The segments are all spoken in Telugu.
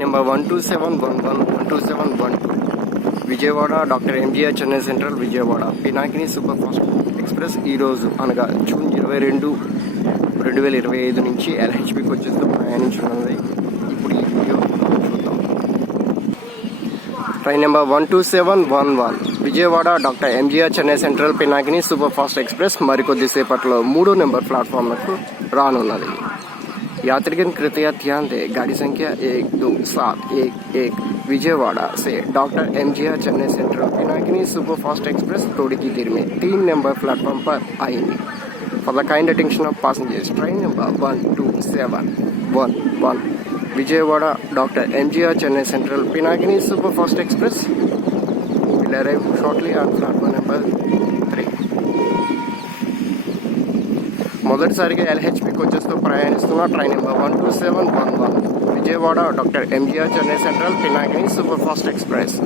Number one two seven one one one two seven one two Vijayawada doctor MGR Chennai central Vijayawada. Pinakini super fast express ఈరోజు అనగా జూన్ ఇరవై రెండు రెండు వేల ఇరవై ఐదు నుంచి ఎల్హెచ్బికి వచ్చేస్తూ. ప్రయాణించనున్నది ఇప్పుడు ఈ వీడియో చూద్దాం. Train number one two seven one one Vijayawada doctor MGR Chennai central Pinakini super fast express మరికొద్ది సేపట్లో మూడో నెంబర్ ప్లాట్ఫామ్లకు రానున్నది. यात्रीगण कृपया ध्यान दें। गाड़ी संख्या एक, दो, सात, एक एक। विजयवाड़ा से doctor M G R Chennai central Pinakini super fast express थोड़ी की देर में तीन नंबर प्लेटफॉर्म पर आएँगे। For the kind attention of passengers train number one two seven one one Vijayawada, doctor M G R Chennai central, Pinakini super fast express. Will arrive shortly on platform number మొదటిసారిగా ఎల్హెచ్పికి వచ్చేస్తూ ప్రయాణిస్తున్న train number one two seven one one. Vijayawada doctor MGR Chennai central Pinakini super fast express.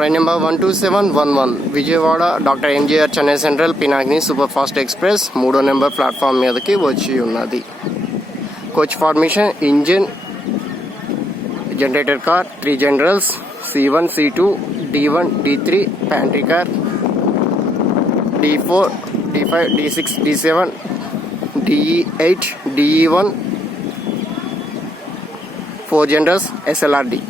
Train number one two seven one one Vijayawada doctor MGR Chennai central Pinakini super fast express మూడో నెంబర్ ప్లాట్ఫామ్ మీదకి వచ్చి ఉన్నది. Coach formation engine generator car three generals C one C two D one D three pantry car D four D five D six D seven D eight D one four generals SLRD